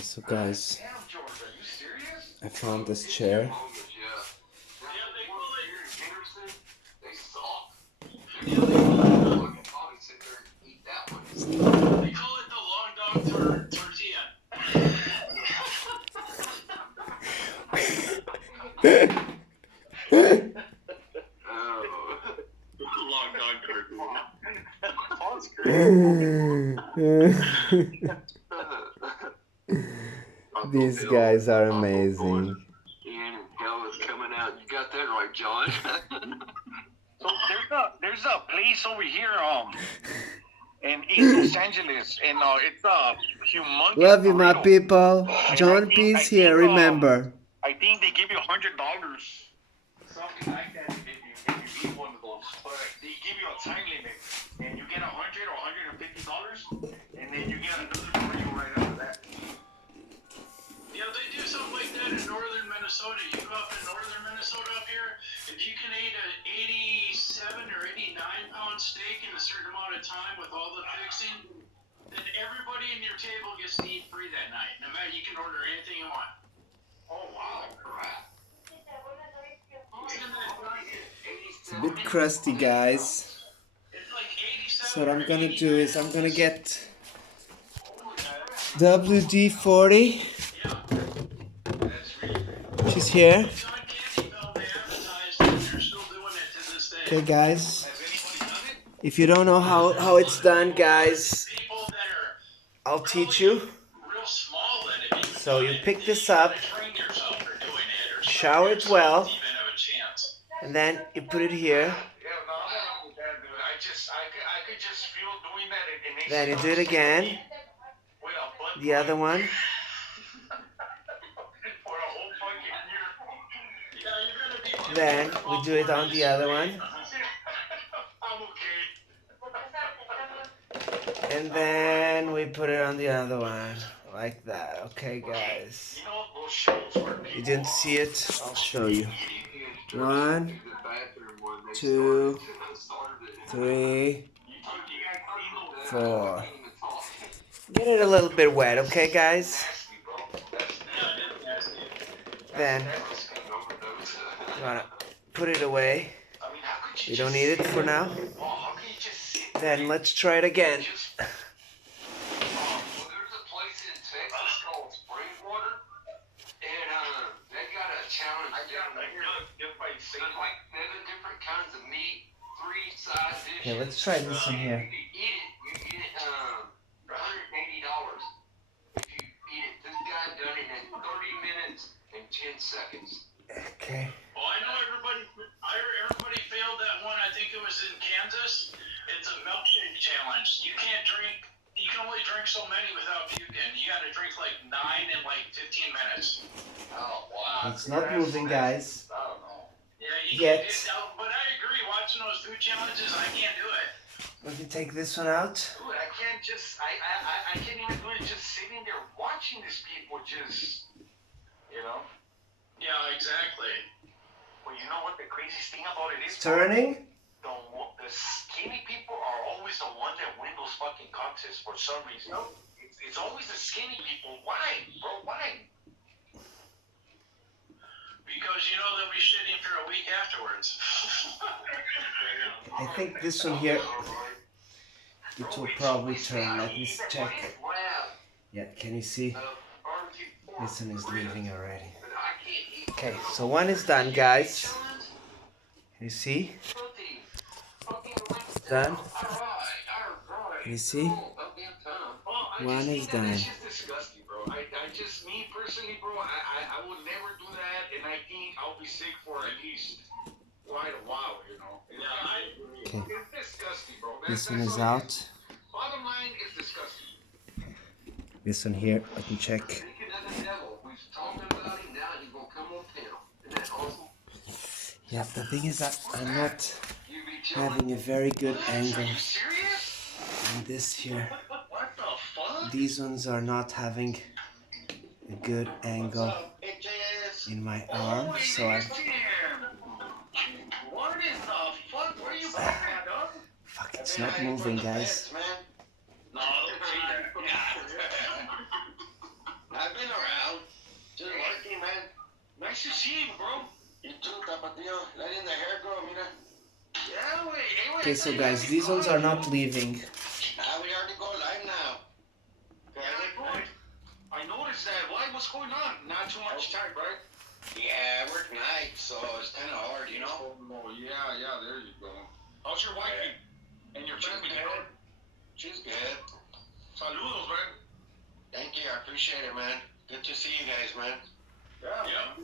So guys, I found this chair. They call it the long dog tortilla. Long dog tortilla. These guys are amazing. Ian and Hell is coming out. You got that right, John. So there's a place over here in East Los Angeles, and it's a humongous. Love you, my burrito. people. And John P's here. Remember. I think they give you $100, something like that, if you eat one of those. But they give you a time limit, and you get $100 or $150, and then you get another burrito right after that. Yeah, they do something like that in northern Minnesota. You go up in northern Minnesota up here, if you can eat an 87 or 89 pound steak in a certain amount of time with all the fixing, then everybody in your table gets to eat free that night. No matter, you can order anything you want. Oh, wow. Crap. It's a bit crusty, guys. So what I'm gonna do is I'm gonna get WD-40. She's here. Okay, guys. If you don't know how it's done, guys, I'll teach you. So you pick this up, shower it well, and then you put it here. Then you do it again. The other one. Then we do it on the other one. And then we put it on the other one. Like that. Okay, guys. You didn't see it? I'll show you. 1, 2, 3, 4. Get it a little bit wet, okay, guys? Then you wanna put it away. You don't need it for now. Then let's try it again. Okay, let's try this one here. Okay. Well, I know everybody failed that one. I think it was in Kansas. It's a milkshake challenge. You can't drink. You can only drink so many without puking. You got to drink like 9 in like 15 minutes. Oh wow! It's not moving, guys. I don't know. Yeah, you Yet. but I agree. Watching those food challenges, I can't do it. We can take this one out. Dude, I can't just. I can't even do it. Just sitting there watching these people just. You know. Yeah, exactly. Well, you know what the craziest thing about it is? It's turning. The skinny people are always the ones that win those fucking contests for some reason. It's always the skinny people. Why, bro? Why? Because you know they'll be shitting for a week afterwards. I think this one here, it will probably turn. Let me check. Yeah, can you see? This one is leaving already. Okay, so one is done, guys. Can you see? It's done. Can you see? One is done. It's just disgusting, bro. I just, me personally, bro, I would never do that, and I think I'll be sick for at least quite a while, you know. Okay. It's disgusting, bro. This one is out. Bottom line is disgusting. This one here, let me check. Yeah, the thing is that I'm not having a very good angle on this here. These ones are not having a good angle in my arm, so I... Fuck, it's not moving, guys. Nice to see you, bro. You too, Tapatio. Letting the hair grow, mira. Yeah, wait. Hey, wait. Okay, so guys, these ones are not leaving. We already go live now. Yeah, I noticed that. Why? What's going on? Not too much time, right? Yeah, I work nights, so it's kind of hard, you know? Oh, yeah, there you go. How's your wife and your family? Good. She's good. Saludos, man. Thank you, I appreciate it, man. Good to see you guys, man. Yeah.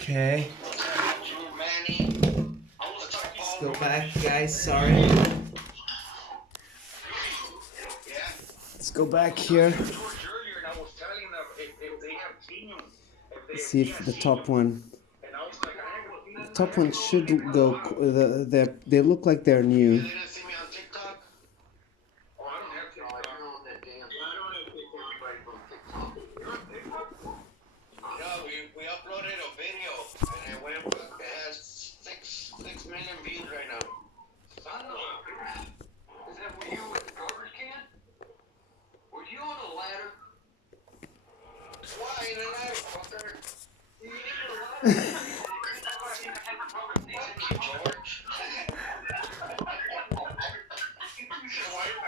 Okay, You, Manny. let's go back, guys. Sorry. Yeah. Let's go back here. George earlier, and I was telling them if they have seen you. See if the top one. And I was like, I haven't seen The top one should go. They look like they're new. You didn't see me on TikTok? Oh, I don't have to. You're on that damn. I don't have everybody from TikTok. You're on TikTok? No, we uploaded a video, and it has 6 million views right now. Son of a... Is that were you with the garbage can? Were you on a ladder? Why in a ladder, fucker? You need a ladder. Fuck you, George.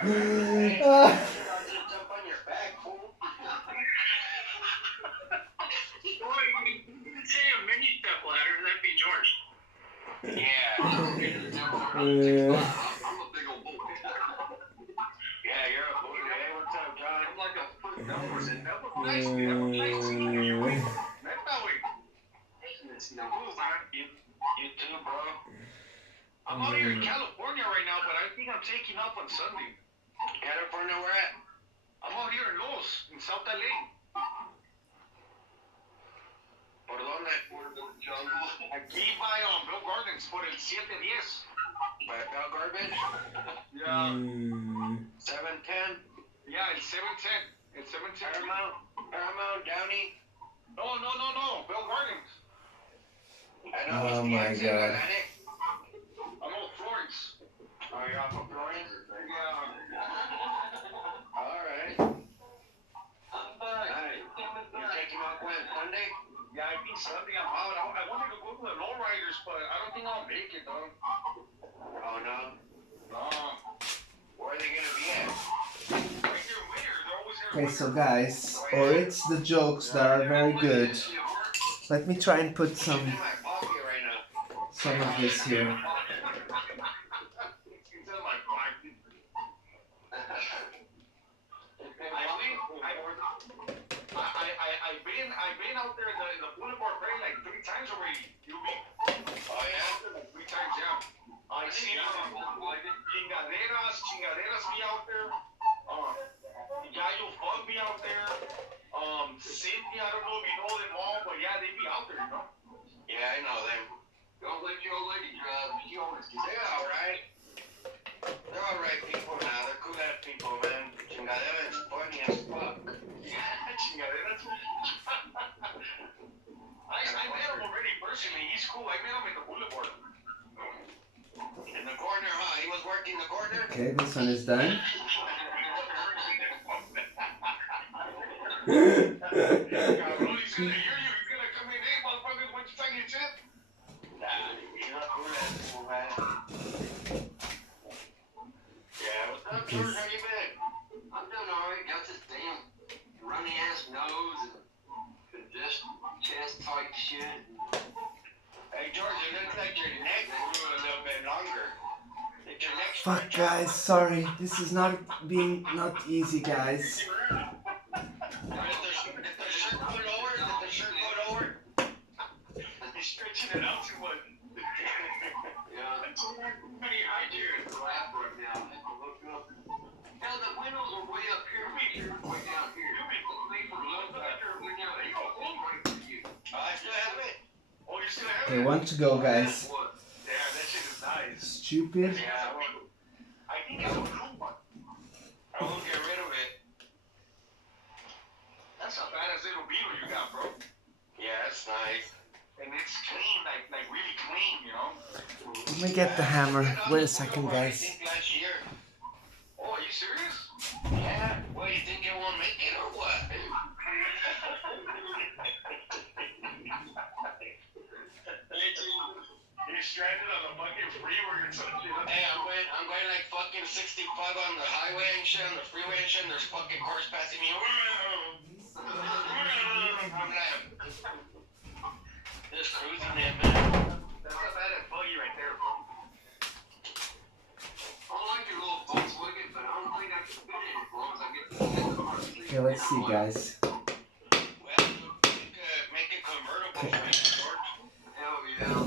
Hey, I'll just jump on your back, fool. Say a mini step ladder, that'd be George. Yeah. I'm a big old boy. Yeah, you're a boy. Hey, what's up, John? I'm like a foot dollars, and that was nice. That was nice seeing you. That's how we. You too, bro. I'm out here in California right now, but I think I'm taking off on Sunday. California, where at? I'm out here in Los, in South LA. ¿Por dónde? Por the jungle. Aquí by Bill Gardens por el 710. By Bell Garbage? Yeah. 710? Yeah, el 710. El 710. Paramount, Downey. No. Bill Gardens. I know Oh it's the my exit God. Atlantic. I'm on Florence. Are you off of Florence? Yeah. Alright. I'm fine. Nice. You're taking off when? Sunday? Yeah, I think Sunday I'm out. I wanted to go to the lowriders, but I don't think I'll make it, though. Oh, no. No. Where are they going to be at? Right here in winter. They're always here in Okay, so winter. guys, or it's the jokes that are very good. Let me try and put It's some in my pocket right now. of this here. It's in my pocket. I've been out there in the boulevard Bay like 3 times already. You be Oh, yeah? like 3 times, yeah. I see chingaderas be out there. Yayo Fun be out there. Cynthia, I don't know if you know them all, but yeah, they be out there, you know. Yeah, I know them. Don't let your old lady drive. She always gets. They're alright. They're alright people now. They're cool ass people, man. Chingadera is funny as fuck. Yeah, chingaderas. I met him already personally. He's cool. I met him in the boulevard. In the corner, huh? He was working the corner? Okay, this one is done. Cabrón, he's gonna hear you. He's gonna come in. Hey, motherfuckers, what you talking shit? Nah, he's not cool ass people, man. Yeah, what's up, George? How you been? I'm doing alright. Got this damn runny ass nose and just chest tight shit. Hey, George, it looks like your neck grew a little bit longer. Did your neck Fuck, stretch out? guys, sorry. This is not easy, guys. Did the shirt go lower? Did the shirt go lower? He's stretching it out too much. Yeah. Pretty high, dude. Laugh right now. I have to look up. Hell, the windows are way up here. Way down here. You be looking for a little bit. There you go. Boom. I still have it. Oh, you still have Okay, it? 1 to go, guys. What? Yeah, that shit is nice. Stupid. Yeah, I think it's a blue one. I won't get rid of it. That's a badass little beetle you got, bro. Yeah, that's nice. And it's clean, like really clean, you know? Let me get the hammer. Wait a second, I guys. think last year. Oh, are you serious? Yeah. Well, you think it won't make it or what? 65 on the highway and shit, on the freeway and shit, and there's fucking cars passing me. I'm like, just cruising it, man. That's a bad buggy right there, bro. I like your little Volkswagen, but I don't think I can fit it as long as I get the Okay, let's see, guys. Well, make it convertible for you, George. Hell yeah.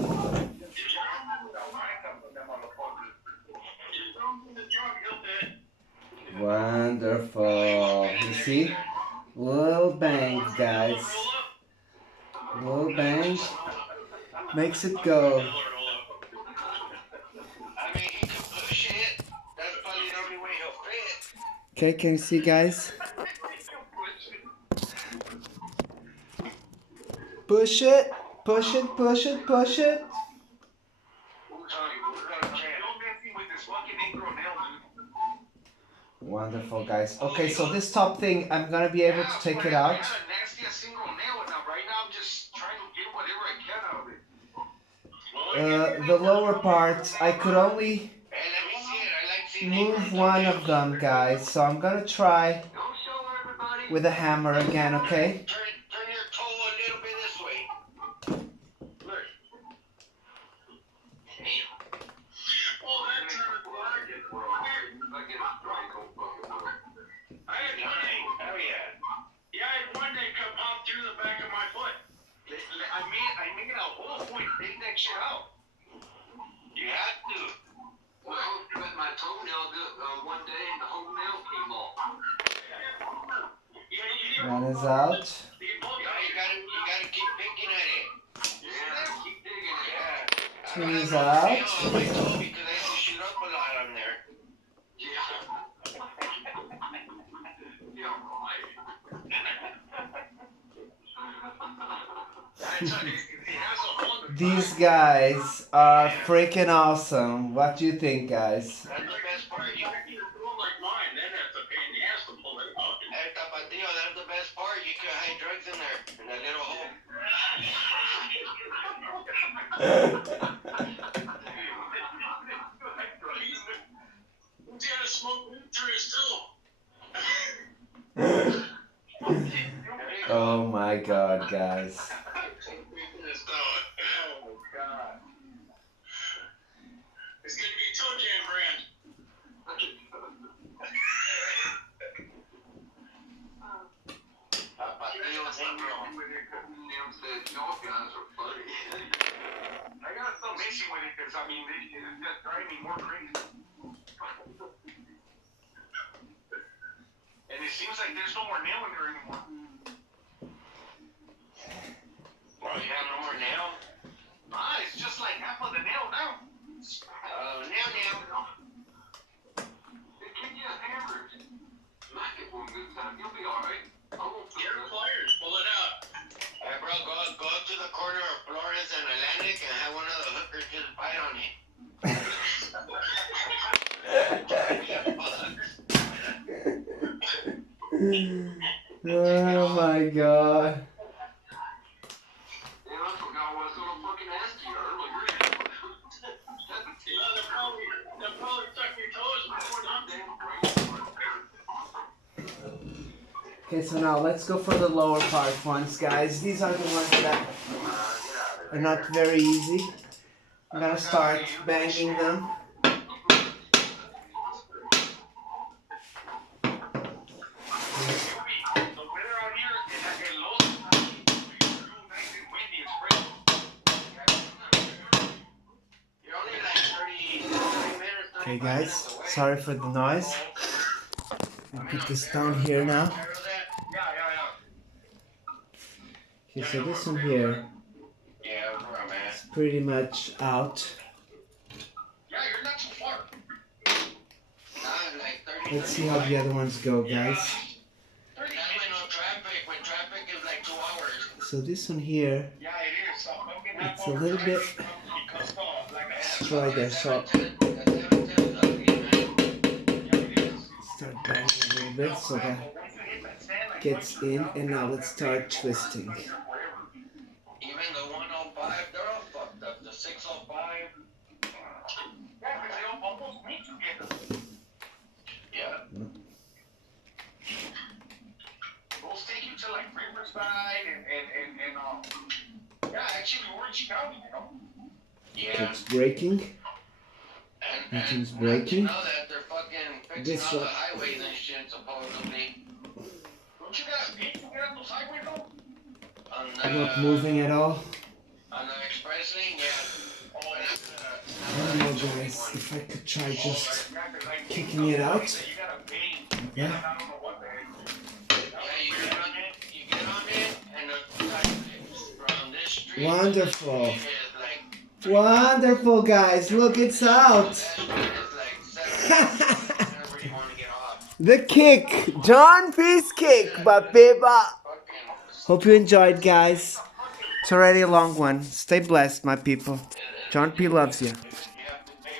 Wonderful. You see? Little bangs, guys. Little bang. Makes it go. I mean, he can push it. That's probably the only way he'll fit. Okay, can you see, guys? Push it. Push it, push it, push it. Wonderful, guys. Okay, so this top thing, I'm gonna be able to take it out. The lower part, I could only move one of them, guys. So I'm gonna try with a hammer again, okay? Turn your toe a little bit this way. Look. Well, that's I had one day. Oh yeah. Yeah, I had one day come pop through the back of my foot. I made a whole point. Take that shit out. You had to. Well, with my toenail one day and the whole nail came off. One is out. Yeah, you gotta keep picking at it. Yeah, keep digging it. Yeah. Two is out. On my toe because I used to shoot up a lot on there. Yeah. These guys are freaking awesome. What do you think, guys? That's the best part. You can do it like mine, then that's a pain in the ass to pull it out. Hey, Tapatio, that's the best part. You can hide drugs in there, in that little hole. He's got to smoke weed through his toe. Oh my god, guys. Oh god. It's gonna be Toe Jam brand. I got some issue with it because I mean it's just driving me more crazy. And it seems like there's no more nail in there anymore. Well, you have no more nail? Ah, it's just like half of the nail now. Nail. Hey, kid, you have hammers. Knock it one good time. You'll be alright. Get your pliers. Pull it out. Alright, bro, go to the corner of Flores and Atlantic and have one of the hookers just bite on it. Oh my god. Yeah, I forgot what I was gonna fucking ask you earlier. They'll probably suck your toes before Okay, so now let's go for the lower part ones, guys. These are the ones that are not very easy. I'm gonna start banging them. Okay, guys, sorry for the noise. I'll put this down here now. Okay, so this one here is pretty much out. Let's see how the other ones go, guys. So this one here, it's a little bit destroyed there, so start banging a little bit so that gets in, and now let's start twisting. Even the 105, they're all fucked up. The 605. Yeah, because they almost meet together. Orange County, you know? Yeah. It's breaking. Nothing's breaking. You know that they're fucking fixing This all one. the highways and shit, supposedly. Don't you guys need to get on those highways, though? Not moving at all. On the express lane, yeah. Oh, I don't know, guys, if I could try just kicking it out. you gotta pay. Yeah. I don't know what the heck. Yeah, you get on it, and from this street Wonderful. is like, Wonderful, guys. Look, it's out. that street is like 7 where you want to get off. The kick. John P's kick, Bapeba. Fucking Hope you enjoyed, guys. It's already a long one. Stay blessed, my people. John P loves you.